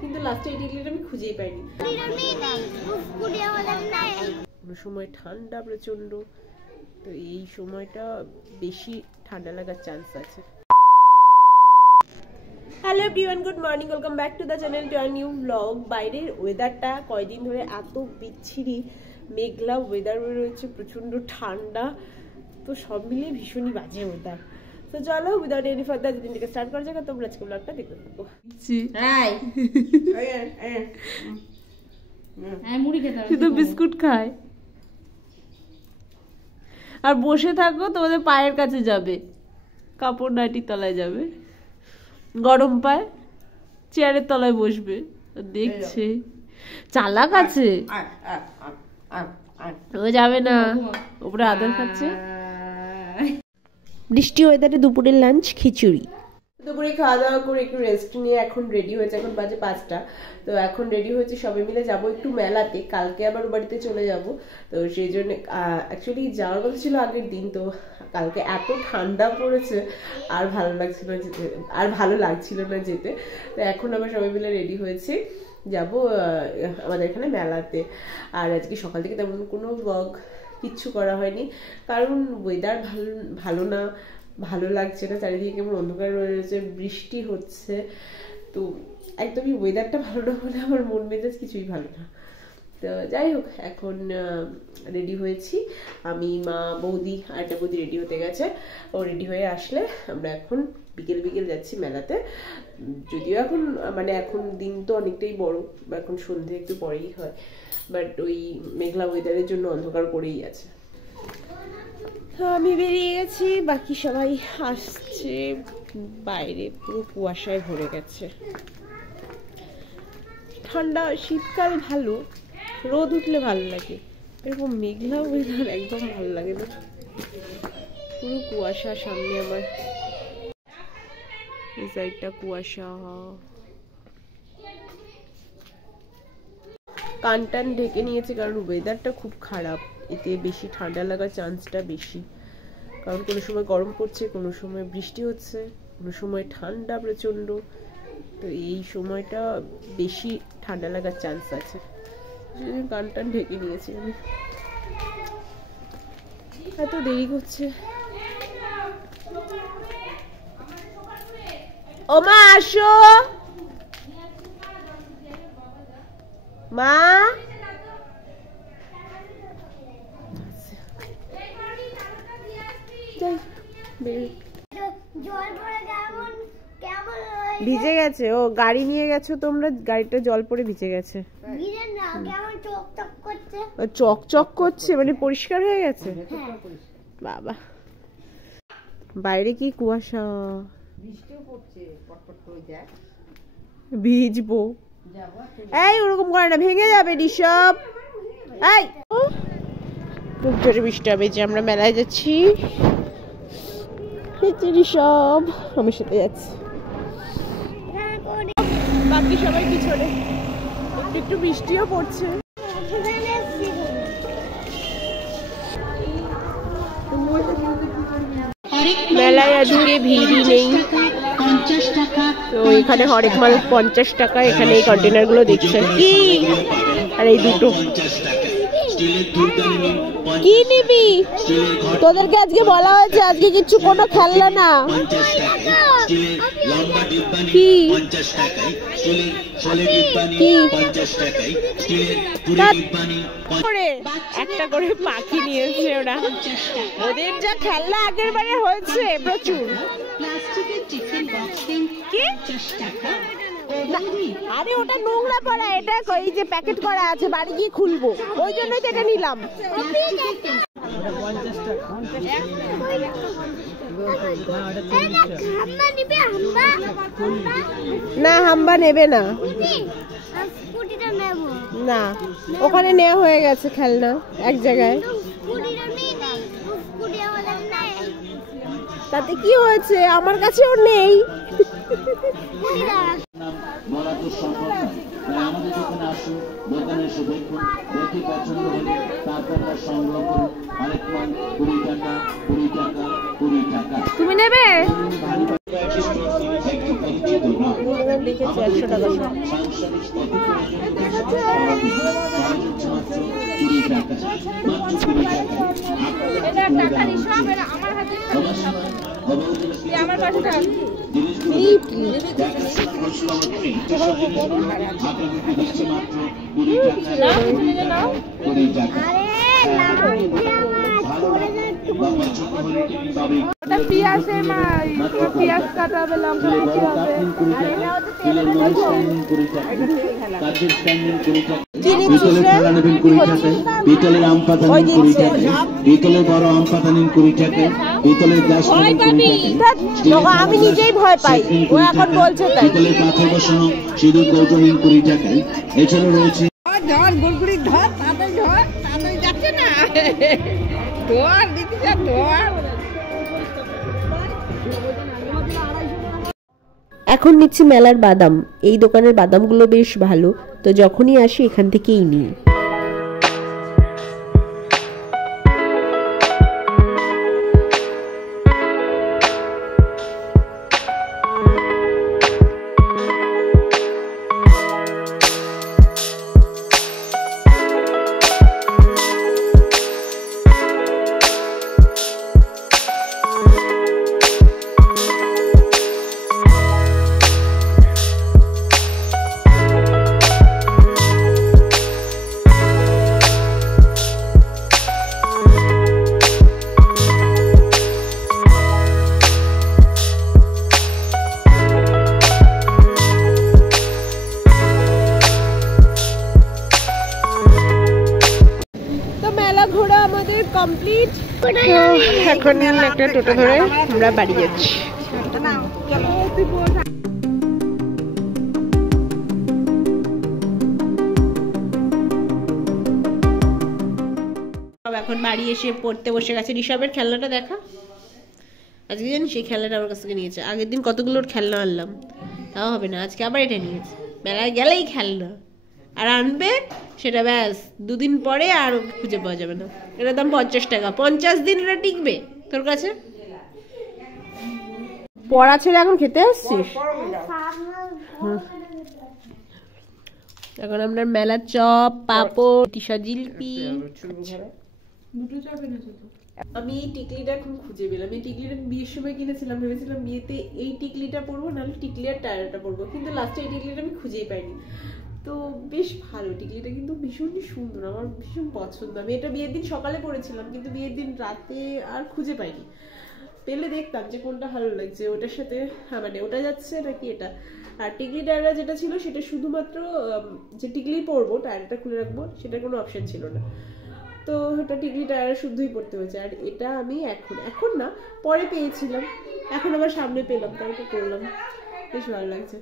কিন্তু লাস্টে এই টিকলিটা আমি খুঁজেই পাইনি। কোনো সময় ঠান্ডা প্রচন্ড, তো এই সময়টা বেশি ঠান্ডা লাগার চান্স আছে। Hello everyone, good morning, welcome back to the channel to a new blog. বাইরের ওয়েদারটা কয়দিন ধরে এত বিচ্ছিরি মেঘলা ওয়েদার রয়েছে, প্রচন্ড ঠান্ডা, তো সব মিলিয়ে ভীষণই বাজে ওয়েদার। তো চলো উইদাউট এনি ফার্দার দিনটাকে স্টার্ট করা যাক। তোমরা আজকে ব্লগটা দেখতে থাকো। শুধু বিস্কুট খায় আর বসে থাকো, তোমাদের পায়ের কাছে যাবে, কাপড় নাইটির তলায় যাবে, গরম পায় চেয়ারের তলায় বসবে, দেখছে চালাক আছে, ও যাবে না, উপরে আদর খাচ্ছে। বৃষ্টি ওয়েদারে দুপুরের লাঞ্চ খিচুড়ি। দুপুরে খাওয়া দাওয়া করে একটু রেস্ট নিয়ে এখন রেডি হয়েছে, এখন বাজে 5টা। তো এখন রেডি হয়েছে, সবাই মিলে যাবো একটু মেলাতে, কালকে আবার বাড়িতে চলে যাব। তো সেই জন্য অ্যাকচুয়ালি যাওয়ার কথা ছিল আগের দিন, তো কালকে এত ঠান্ডা পড়েছে আর ভালো লাগছিল না যেতে, আর ভালো লাগছিল না যেতে। তো এখন আবার সবাই মিলে রেডি হয়েছে, যাব আমাদের এখানে মেলাতে। আর আজকে সকাল থেকে তেমন কোনো ব্লগ কিচ্ছু করা হয়নি, কারণ ওয়েদার ভালো না, ভালো লাগছে না, চারিদিকে কেমন অন্ধকার রয়েছে, বৃষ্টি হচ্ছে, তো একদমই ওয়েদারটা ভালো না হলে আমার মন মেজাজ কিছুই ভালো না। তো যাই হোক, এখন রেডি হয়েছি আমি, মা, বৌদি আর একটা বৌদি রেডি হতে গেছে। ও রেডি হয়ে আসলে আমরা এখন বিকেল যাচ্ছি মেলাতে। যদিও এখন এখন দিন তো অনেকটাই বড়, এখন সন্ধে একটু পরেই হয়, বাট ওই মেঘলা ওয়েদারের জন্য অন্ধকার করেই আছে। আমি বেরিয়ে গেছি, বাকি সবাই আসছে। বাইরে পুরো কুয়াশায় ভরে গেছে, ঠান্ডা, শীতকাল ভালো, রোদ উঠলে ভালো লাগে, এরকম মেঘলা ওয়েদার একদম ভালো লাগে না। পুরো কুয়াশা, সামনে আমার এই সাইডটা কুয়াশা। কান টান ঢেকে নিয়েছে, কারণ ওয়েদারটা খুব খারাপ, এতে বেশি ঠান্ডা লাগার চান্সটা বেশি, কারণ কোনো সময় গরম পড়ছে, কোনো সময় বৃষ্টি হচ্ছে, কোনো সময় ঠান্ডা প্রচন্ড, তো এই সময়টা বেশি ঠান্ডা লাগার চান্স আছে। কান টান ঢেকে নিয়েছি আমি। এত দেরি করছে। ও মা আসো, মা ভিজে গেছে, ও গাড়ি নিয়ে গেছো তোমরা, গাড়িটা জল পড়ে ভিজে গেছে, চকচক করছে, মানে পরিষ্কার হয়ে গেছে। বাবা বাইরে কি কুয়াশা, ভিজবো। এই ওরকম করে না, ভেঙে যাবে ঋষভ। এই খুব জোরে বৃষ্টি হবে, যে আমরা মেলায় যাচ্ছি, ঋষভ আমার সাথে যাচ্ছে, বাকি সবাই পিছনে। একটু বৃষ্টিও পড়ছে। মেলায় আজকে ভিড়ই নেই, তো এখানে হরেক মাল 50 টাকা। এখানে এই কন্টেনার গুলো দেখছে কি, আর এই দুটো কি নিবি? তোদেরকে আজকে বলা হয়েছে আজকে কিছু কোনো খেলনা না। কি একটা করে পাখি নিয়েছে ওরা, ওদের যা খেলনা আগের বারে হয়েছে প্রচুর। আরে ওটা নোংরা পড়া, এটা এই যে প্যাকেট করা আছে, বাড়ি গিয়ে খুলবো, ওই জন্যই তো এটা নিলাম। না হাম্বা নেবে না, না ওখানে নেওয়া হয়ে গেছে খেলনা এক জায়গায়। তাতে কি হয়েছে, আমার কাছেও নেই। তুমি নেবে? দেখেছি 100 টাকা সব। পিয়াজ কাটা হবে, লঙ্কা পিতলের আম পাতা নিন 20 টাকা, পিতলের বড় আম পাতা নিন 20 টাকা, পিতলের গ্লাস নিন 20 টাকা, আমি নিজেই ভয় পাই, ও এখন বলছে তাই। পিতলের পাথর বসানো সিঁদুর কৌটো নিন 20 টাকায়। এছাড়াও রয়েছে ধর গুড়গুড়ি ধর, তাড়াতাড়ি যাচ্ছে না, ধর দিদি যা ধর। এখন নিচ্ছি মেলার বাদাম। এই দোকানের বাদামগুলো বেশ ভালো, তো যখনই আসি এখান থেকেই নিই। ঘোরা আমাদের কমপ্লিট। এখন একটা টোটো ধরে আমরা বাড়ি যাচ্ছি। এখন বাড়ি এসে পড়তে বসে গেছে। ঋষভের খেলনাটা দেখা, আজকে জানি সেই খেলনাটা আমার কাছ থেকে নিয়েছে। আগের দিন কতগুলোর খেলনা আনলাম, তাও হবে না, আজকে আবার এটা নিয়েছে। মেলায় গেলেই খেলনা, আর আনবে সেটা ব্যাস 2 দিন পরে আর খুঁজে পাওয়া যাবে না। এটার দাম 50 টাকা। 50 দিন এটা টিকবে তোর কাছে? পড়া ছেড়ে এখন খেতে আসছিস? এখন আমরা মেলার চপ, পাপড়, টিসা, জিলপি। আমি এই টিকলিটা এখন খুঁজে পেলাম। এই টিকলিটা বিয়ের সময় কিনেছিলাম, ভেবেছিলাম বিয়েতে এই টিকলিটা পরবো, নাহলে টিকলি আর টায়ারটা পরবো, কিন্তু লাস্টে এই টিকলিটা আমি খুঁজেই পাইনি। তো বেশ ভালো টিকলিটা, কিন্তু ভীষণই সুন্দর, আমার ভীষণ পছন্দ। আমি এটা বিয়ের দিন সকালে পরেছিলাম, কিন্তু বিয়ের দিন রাতে আর খুঁজে পাইনি। পেলে দেখতাম যে কোনটা ভালো লাগছে, ওটার সাথে মানে ওটা যাচ্ছে নাকি এটা। আর টিকলি টায়ারটা যেটা ছিল সেটা শুধুমাত্র যে টিকলি পরবো, টায়ারটা খুলে রাখবো, সেটার কোনো অপশন ছিল না। তো ওটা টিকলি টায়ার শুদ্ধই পড়তে হয়েছে। আর এটা আমি এখন না, পরে পেয়েছিলাম, এখন আবার সামনে পেলাম, তাই তো করলাম। বেশ ভালো লাগছে।